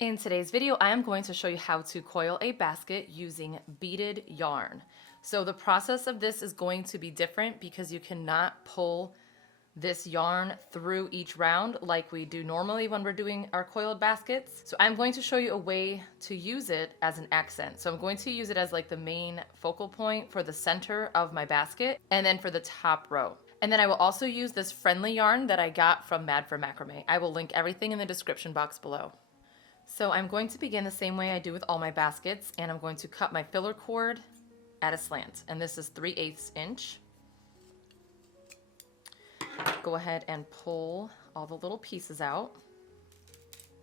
In today's video, I am going to show you how to coil a basket using beaded yarn. So the process of this is going to be different because you cannot pull this yarn through each round like we do normally when we're doing our coiled baskets. So I'm going to show you a way to use it as an accent. So I'm going to use it as like the main focal point for the center of my basket and then for the top row. And then I will also use this friendly yarn that I got from Mad for Macrame. I will link everything in the description box below. So I'm going to begin the same way I do with all my baskets, and I'm going to cut my filler cord at a slant, and this is 3/8 inch. Go ahead and pull all the little pieces out.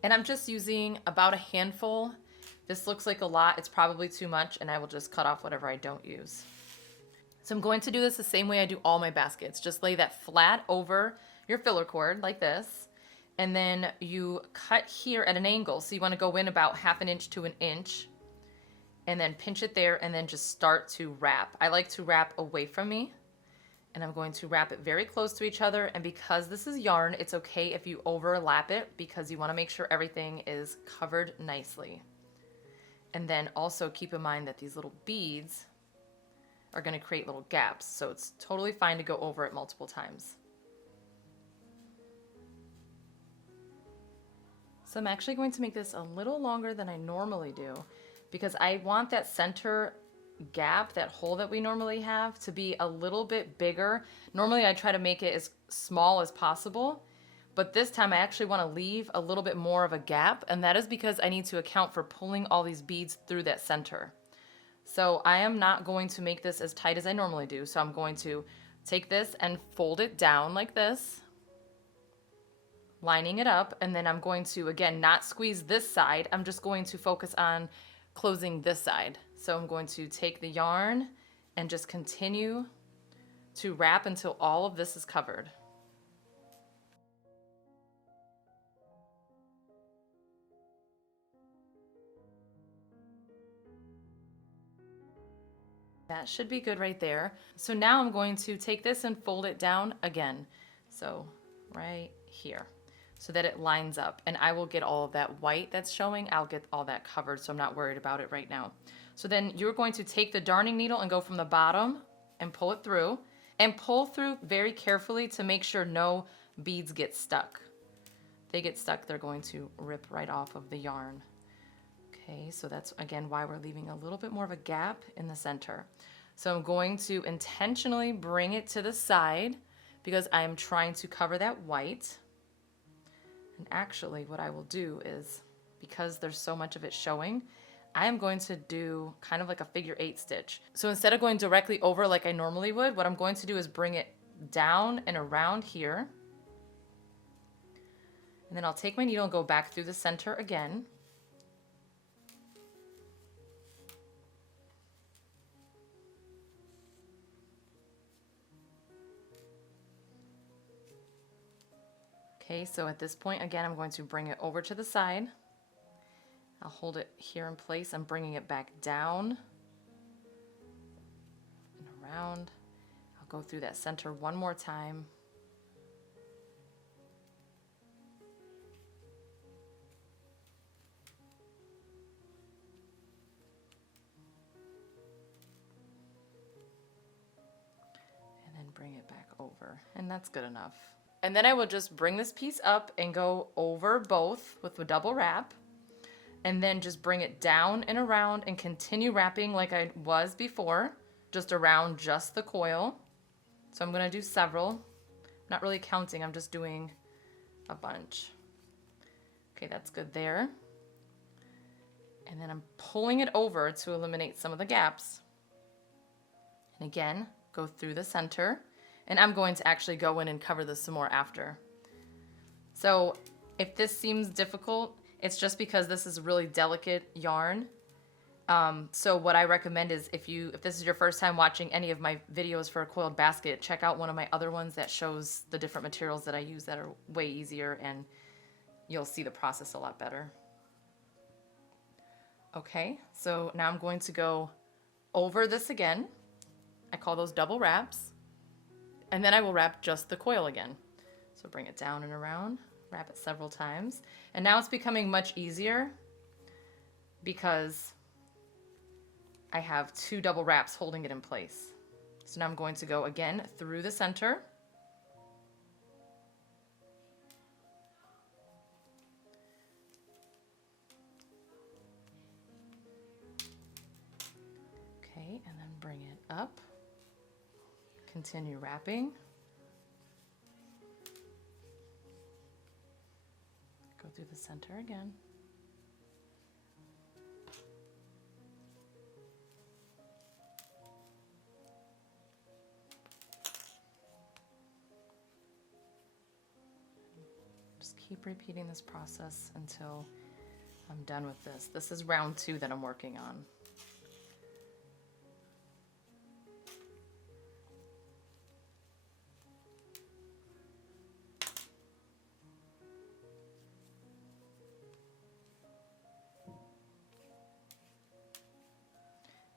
And I'm just using about a handful. This looks like a lot, it's probably too much, and I will just cut off whatever I don't use. So I'm going to do this the same way I do all my baskets. Just lay that flat over your filler cord like this. And then you cut here at an angle. So you want to go in about 1/2 inch to 1 inch and then pinch it there and then just start to wrap. I like to wrap away from me, and I'm going to wrap it very close to each other. And because this is yarn, it's okay if you overlap it because you want to make sure everything is covered nicely. And then also keep in mind that these little beads are going to create little gaps. So it's totally fine to go over it multiple times. So I'm actually going to make this a little longer than I normally do because I want that center gap, that hole that we normally have, to be a little bit bigger. Normally I try to make it as small as possible, but this time I actually want to leave a little bit more of a gap, and that is because I need to account for pulling all these beads through that center. So I am not going to make this as tight as I normally do. So I'm going to take this and fold it down like this, lining it up, and then I'm going to, again, not squeeze this side. I'm just going to focus on closing this side. So I'm going to take the yarn and just continue to wrap until all of this is covered. That should be good right there. So now I'm going to take this and fold it down again. So right here, so that it lines up, and I will get all of that white that's showing. I'll get all that covered, so I'm not worried about it right now. So then you're going to take the darning needle and go from the bottom and pull it through, and pull through very carefully to make sure no beads get stuck. If they get stuck, they're going to rip right off of the yarn. Okay, so that's again why we're leaving a little bit more of a gap in the center. So I'm going to intentionally bring it to the side because I'm trying to cover that white. And actually what I will do is, because there's so much of it showing, I am going to do kind of like a figure 8 stitch. So instead of going directly over like I normally would, what I'm going to do is bring it down and around here. And then I'll take my needle and go back through the center again. Okay, so at this point, again, I'm going to bring it over to the side. I'll hold it here in place. I'm bringing it back down and around. I'll go through that center one more time. And then bring it back over. And that's good enough. And then I will just bring this piece up and go over both with a double wrap, and then just bring it down and around and continue wrapping like I was before, just around just the coil. So I'm going to do several. I'm not really counting, I'm just doing a bunch. Okay, that's good there. And then I'm pulling it over to eliminate some of the gaps. And again, go through the center. And I'm going to actually go in and cover this some more after. So if this seems difficult, it's just because this is really delicate yarn. So what I recommend is if this is your first time watching any of my videos for a coiled basket, check out one of my other ones that shows the different materials that I use that are way easier, and you'll see the process a lot better. Okay, so now I'm going to go over this again. I call those double wraps. And then I will wrap just the coil again. So bring it down and around, wrap it several times. And now it's becoming much easier because I have 2 double wraps holding it in place. So now I'm going to go again through the center. Okay, and then bring it up. Continue wrapping. Go through the center again. Just keep repeating this process until I'm done with this. This is round 2 that I'm working on.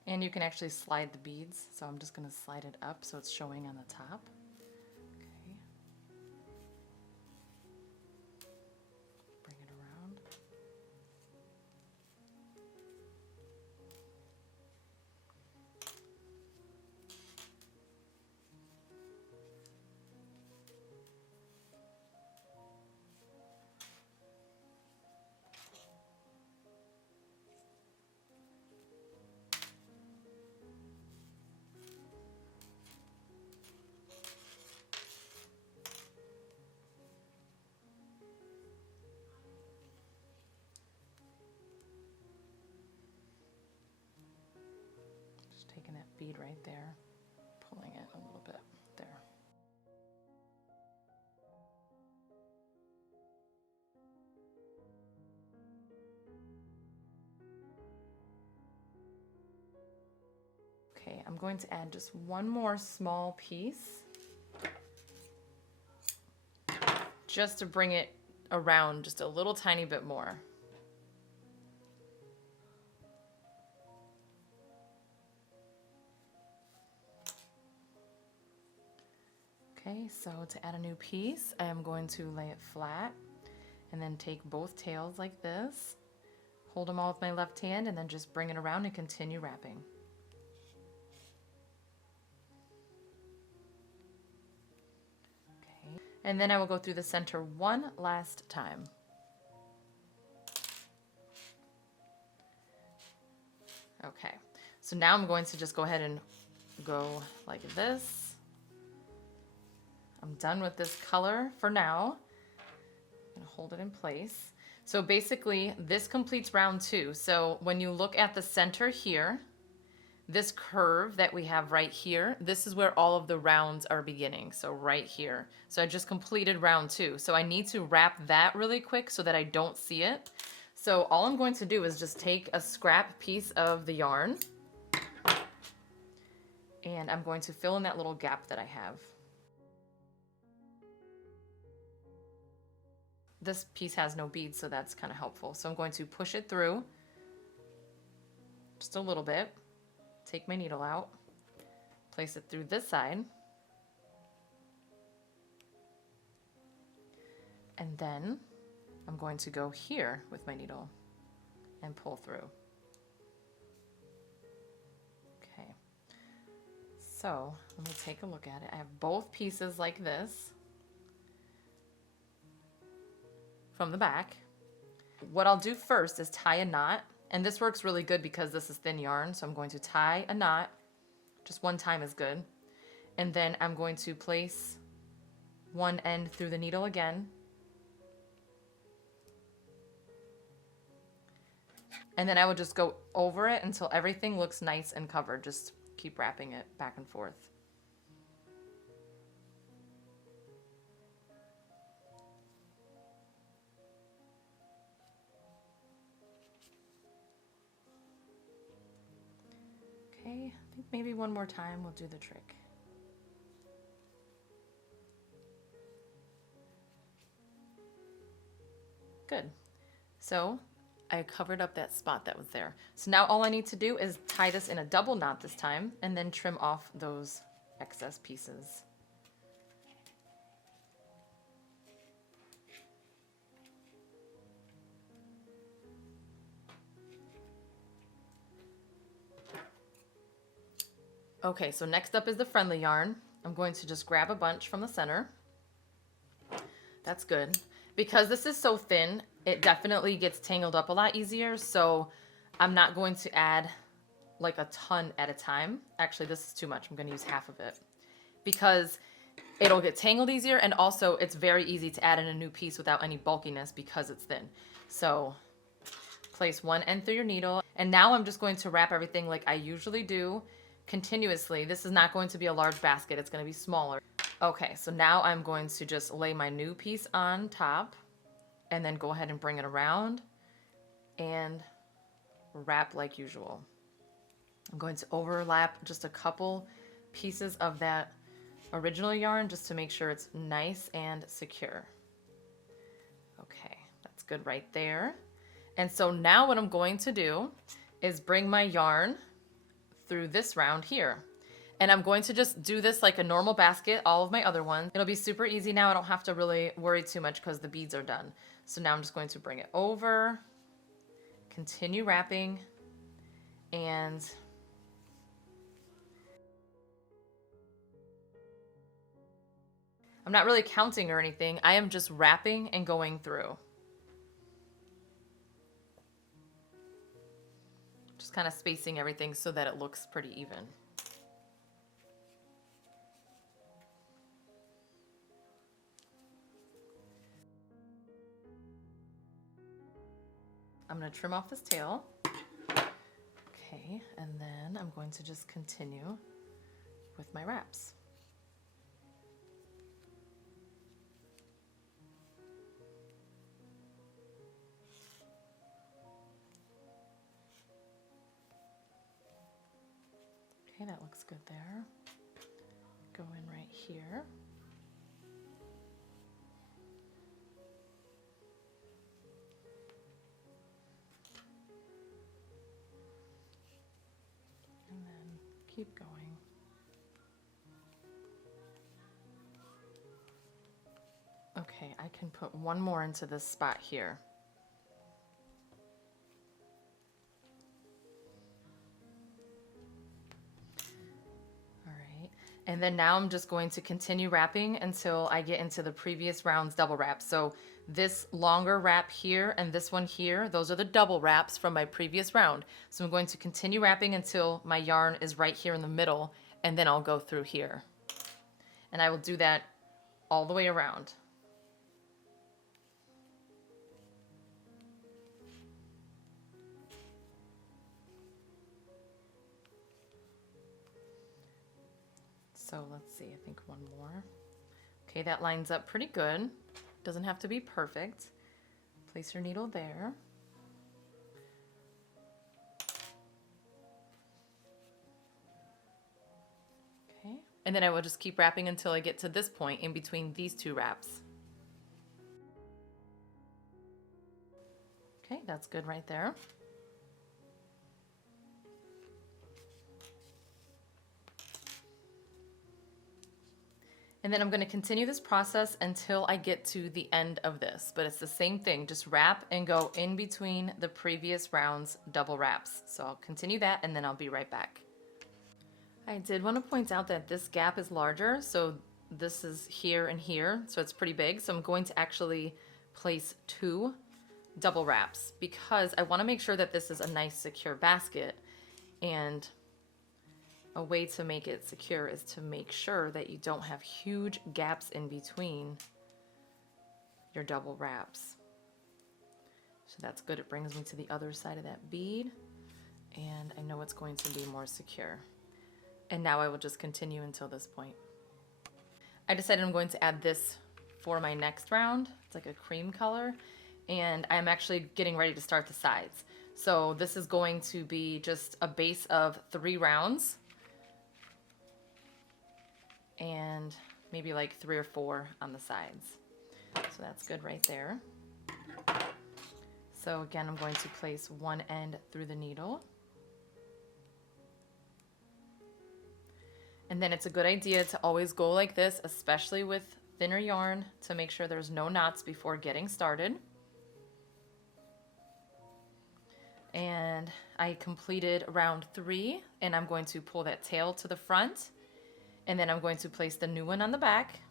And you can actually slide the beads, so I'm just going to slide it up so it's showing on the top. Okay. Bring it around. Taking that bead right there, pulling it a little bit there. Okay, I'm going to add just one more small piece just to bring it around just a little tiny bit more. Okay, so to add a new piece, I am going to lay it flat and then take both tails like this, hold them all with my left hand, and then just bring it around and continue wrapping. Okay, and then I will go through the center one last time. Okay, so now I'm going to just go ahead and go like this. I'm done with this color for now. I'm gonna hold it in place. So basically this completes round 2. So when you look at the center here, this curve that we have right here, this is where all of the rounds are beginning. So right here. So I just completed round 2. So I need to wrap that really quick so that I don't see it. So all I'm going to do is just take a scrap piece of the yarn and I'm going to fill in that little gap that I have. This piece has no beads, so that's kind of helpful. So I'm going to push it through just a little bit, take my needle out, place it through this side, and then I'm going to go here with my needle and pull through. Okay, so let me take a look at it. I have both pieces like this from the back. What I'll do first is tie a knot, and this works really good because this is thin yarn, so I'm going to tie a knot, just one time is good, and then I'm going to place one end through the needle again, and then I will just go over it until everything looks nice and covered. Just keep wrapping it back and forth. Okay, I think maybe one more time will do the trick. Good. So I covered up that spot that was there. So now all I need to do is tie this in a double knot this time and then trim off those excess pieces. Okay, so next up is the friendly yarn. I'm going to just grab a bunch from the center. That's good. Because this is so thin, it definitely gets tangled up a lot easier, so I'm not going to add like a ton at a time. Actually, this is too much. I'm going to use half of it because it'll get tangled easier, and also it's very easy to add in a new piece without any bulkiness because it's thin. So place one end through your needle, and now I'm just going to wrap everything like I usually do continuously. This is not going to be a large basket. It's going to be smaller. Okay, so now I'm going to just lay my new piece on top and then go ahead and bring it around and wrap like usual. I'm going to overlap just a couple pieces of that original yarn just to make sure it's nice and secure. Okay, that's good right there. And so now what I'm going to do is bring my yarn through this round here. And I'm going to just do this like a normal basket, all of my other ones. It'll be super easy now. I don't have to really worry too much because the beads are done. So now I'm just going to bring it over, continue wrapping, and I'm not really counting or anything. I am just wrapping and going through. Just kind of spacing everything so that it looks pretty even. I'm going to trim off this tail. Okay, and then I'm going to just continue with my wraps. Okay, that looks good there. Go in right here. And then keep going. Okay, I can put one more into this spot here. And then now I'm just going to continue wrapping until I get into the previous round's double wrap. So this longer wrap here and this one here, those are the double wraps from my previous round. So I'm going to continue wrapping until my yarn is right here in the middle, and then I'll go through here. And I will do that all the way around. So let's see, I think one more. Okay, that lines up pretty good. Doesn't have to be perfect. Place your needle there. Okay, and then I will just keep wrapping until I get to this point in between these two wraps. Okay, that's good right there. And then I'm going to continue this process until I get to the end of this, but it's the same thing, just wrap and go in between the previous round's double wraps. So I'll continue that and then I'll be right back. I did want to point out that this gap is larger, so this is here and here, so it's pretty big. So I'm going to actually place 2 double wraps because I want to make sure that this is a nice secure basket, and a way to make it secure is to make sure that you don't have huge gaps in between your double wraps. So that's good. It brings me to the other side of that bead, and I know it's going to be more secure. And now I will just continue until this point. I decided I'm going to add this for my next round. It's like a cream color, and I'm actually getting ready to start the sides. So this is going to be just a base of 3 rounds, and maybe like 3 or 4 on the sides. So that's good right there. So again, I'm going to place one end through the needle. And then it's a good idea to always go like this, especially with thinner yarn, to make sure there's no knots before getting started. And I completed round 3, and I'm going to pull that tail to the front, and then I'm going to place the new one on the back,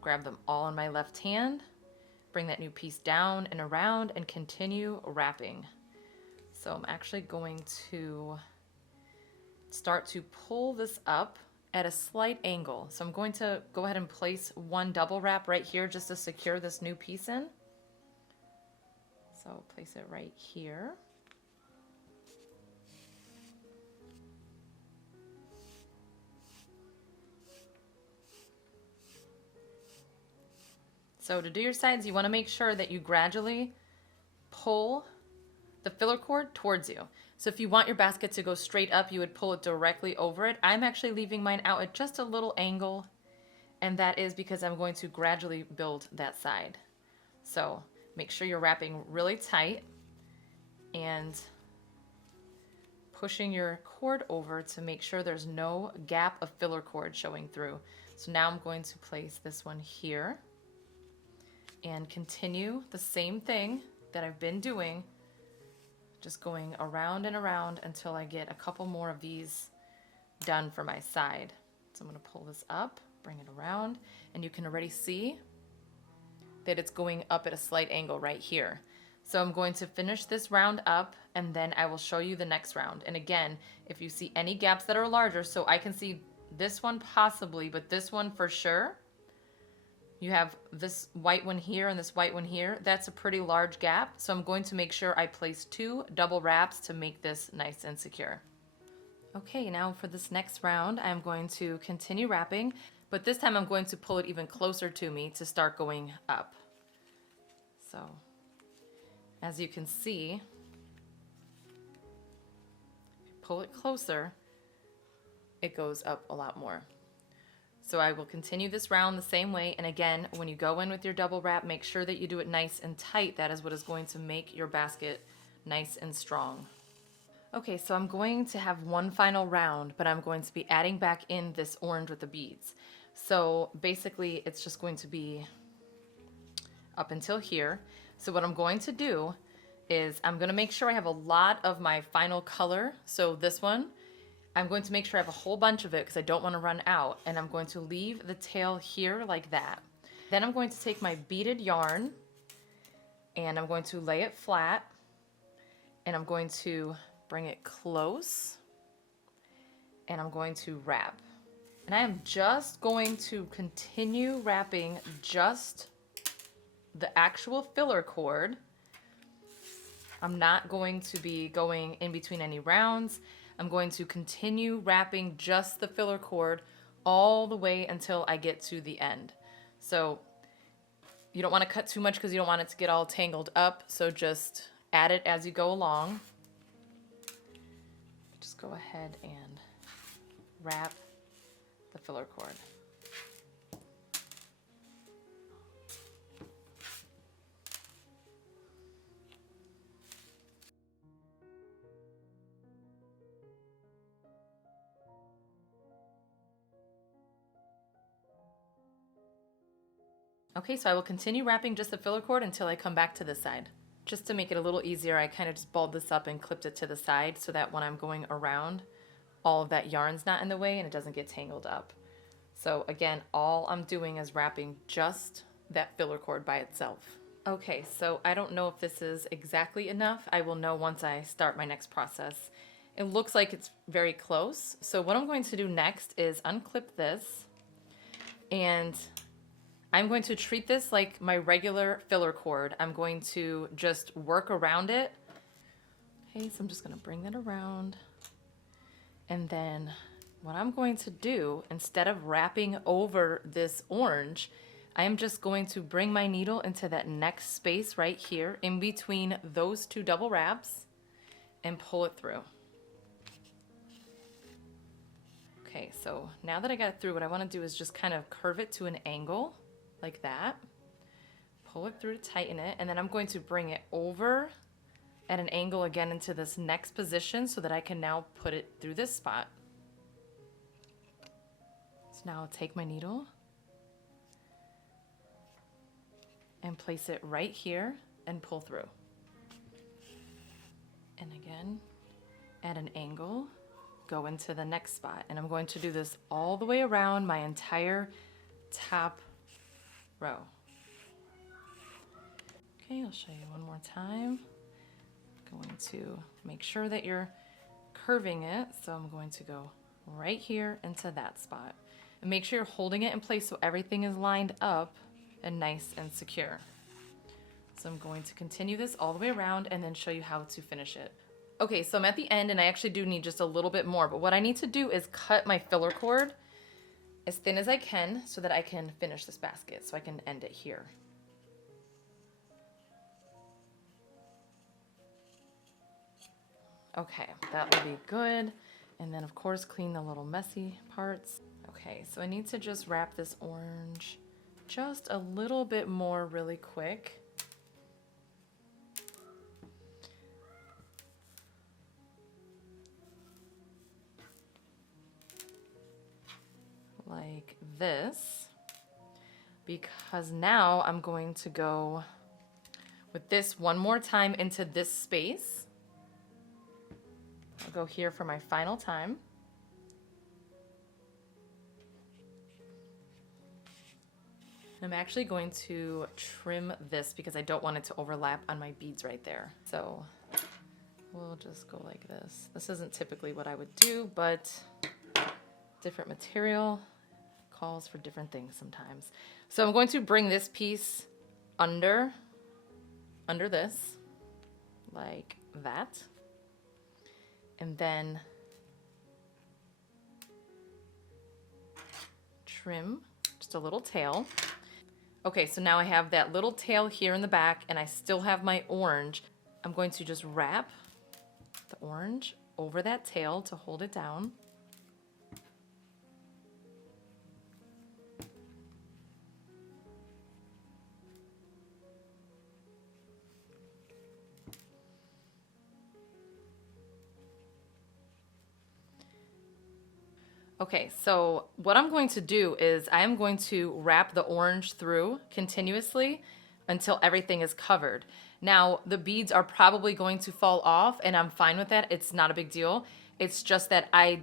grab them all in my left hand, bring that new piece down and around, and continue wrapping. So I'm actually going to start to pull this up at a slight angle. So I'm going to go ahead and place one double wrap right here just to secure this new piece in. So place it right here. So to do your sides, you want to make sure that you gradually pull the filler cord towards you. So if you want your basket to go straight up, you would pull it directly over it. I'm actually leaving mine out at just a little angle, and that is because I'm going to gradually build that side. So make sure you're wrapping really tight and pushing your cord over to make sure there's no gap of filler cord showing through. So now I'm going to place this one here and continue the same thing that I've been doing, just going around and around until I get a couple more of these done for my side. So I'm going to pull this up, bring it around, and you can already see that it's going up at a slight angle right here. So I'm going to finish this round up, and then I will show you the next round. And again, if you see any gaps that are larger, so I can see this one possibly, but this one for sure, you have this white one here and this white one here. That's a pretty large gap. So I'm going to make sure I place 2 double wraps to make this nice and secure. Okay, now for this next round, I'm going to continue wrapping, but this time I'm going to pull it even closer to me to start going up. So as you can see, pull it closer, it goes up a lot more. So I will continue this round the same way. And again, when you go in with your double wrap, make sure that you do it nice and tight. That is what is going to make your basket nice and strong. Okay, so I'm going to have one final round, but I'm going to be adding back in this orange with the beads. So basically it's just going to be up until here. So what I'm going to do is I'm going to make sure I have a lot of my final color. So this one, I'm going to make sure I have a whole bunch of it because I don't want to run out, and I'm going to leave the tail here like that. Then I'm going to take my beaded yarn and I'm going to lay it flat, and I'm going to bring it close, and I'm going to wrap. And I am just going to continue wrapping just the actual filler cord. I'm not going to be going in between any rounds. I'm going to continue wrapping just the filler cord all the way until I get to the end. So you don't want to cut too much because you don't want it to get all tangled up. So just add it as you go along. Just go ahead and wrap the filler cord. Okay, so I will continue wrapping just the filler cord until I come back to this side. Just to make it a little easier, I kind of just balled this up and clipped it to the side so that when I'm going around, all of that yarn's not in the way and it doesn't get tangled up. So again, all I'm doing is wrapping just that filler cord by itself. Okay, so I don't know if this is exactly enough. I will know once I start my next process. It looks like it's very close. So what I'm going to do next is unclip this, and I'm going to treat this like my regular filler cord. I'm going to just work around it. Okay, so I'm just going to bring that around. And then what I'm going to do, instead of wrapping over this orange, I am just going to bring my needle into that next space right here in between those 2 double wraps and pull it through. Okay, so now that I got it through, what I want to do is just kind of curve it to an angle like that, pull it through to tighten it, and then I'm going to bring it over at an angle again into this next position so that I can now put it through this spot. So now I'll take my needle and place it right here and pull through. And again, at an angle, go into the next spot. And I'm going to do this all the way around my entire top row. Okay, I'll show you one more time. Going to make sure that you're curving it. So I'm going to go right here into that spot. And make sure you're holding it in place so everything is lined up and nice and secure. So I'm going to continue this all the way around and then show you how to finish it. Okay, so I'm at the end and I actually do need just a little bit more, but what I need to do is cut my filler cord as thin as I can so that I can finish this basket, so I can end it here. Okay, that will be good. And then of course, clean the little messy parts. Okay, so I need to just wrap this orange just a little bit more really quick. Like this, because now I'm going to go with this one more time into this space. I'll go here for my final time. I'm actually going to trim this because I don't want it to overlap on my beads right there. So we'll just go like this. This isn't typically what I would do, but different material calls for different things sometimes. So I'm going to bring this piece under this, like that. And then trim just a little tail. Okay, so now I have that little tail here in the back and I still have my orange. I'm going to just wrap the orange over that tail to hold it down. Okay, so what I'm going to do is I am going to wrap the orange through continuously until everything is covered. Now, the beads are probably going to fall off and I'm fine with that. It's not a big deal. It's just that I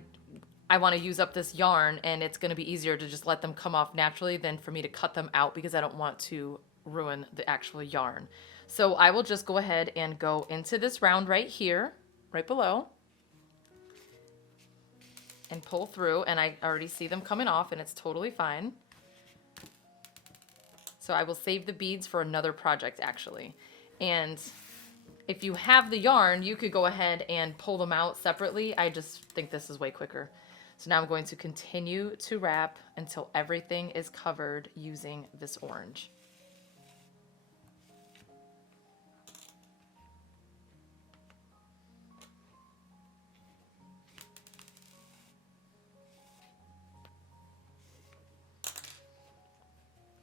want to use up this yarn and it's going to be easier to just let them come off naturally than for me to cut them out because I don't want to ruin the actual yarn. So I will just go ahead and go into this round right here, right below, and pull through, and I already see them coming off and it's totally fine. So I will save the beads for another project actually. And if you have the yarn, you could go ahead and pull them out separately. I just think this is way quicker. So now I'm going to continue to wrap until everything is covered using this orange.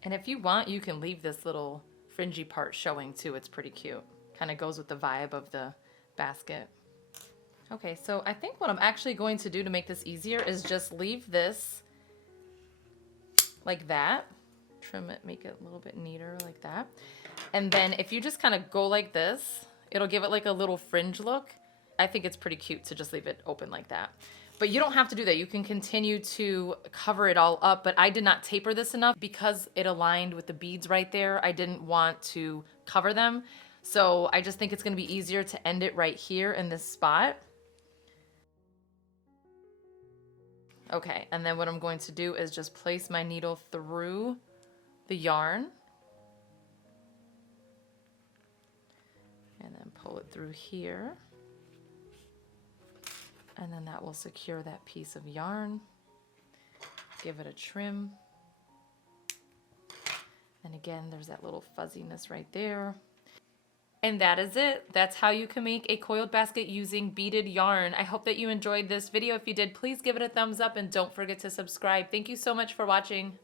And if you want, you can leave this little fringy part showing too. It's pretty cute. Kind of goes with the vibe of the basket. Okay, so I think what I'm actually going to do to make this easier is just leave this like that. Trim it, make it a little bit neater like that. And then if you just kind of go like this, it'll give it like a little fringe look. I think it's pretty cute to just leave it open like that. But you don't have to do that. You can continue to cover it all up, but I did not taper this enough because it aligned with the beads right there. I didn't want to cover them. So I just think it's gonna be easier to end it right here in this spot. Okay, and then what I'm going to do is just place my needle through the yarn. And then pull it through here. And then that will secure that piece of yarn. Give it a trim. And again, there's that little fuzziness right there. And that is it. That's how you can make a coiled basket using beaded yarn. I hope that you enjoyed this video. If you did, please give it a thumbs up and don't forget to subscribe. Thank you so much for watching.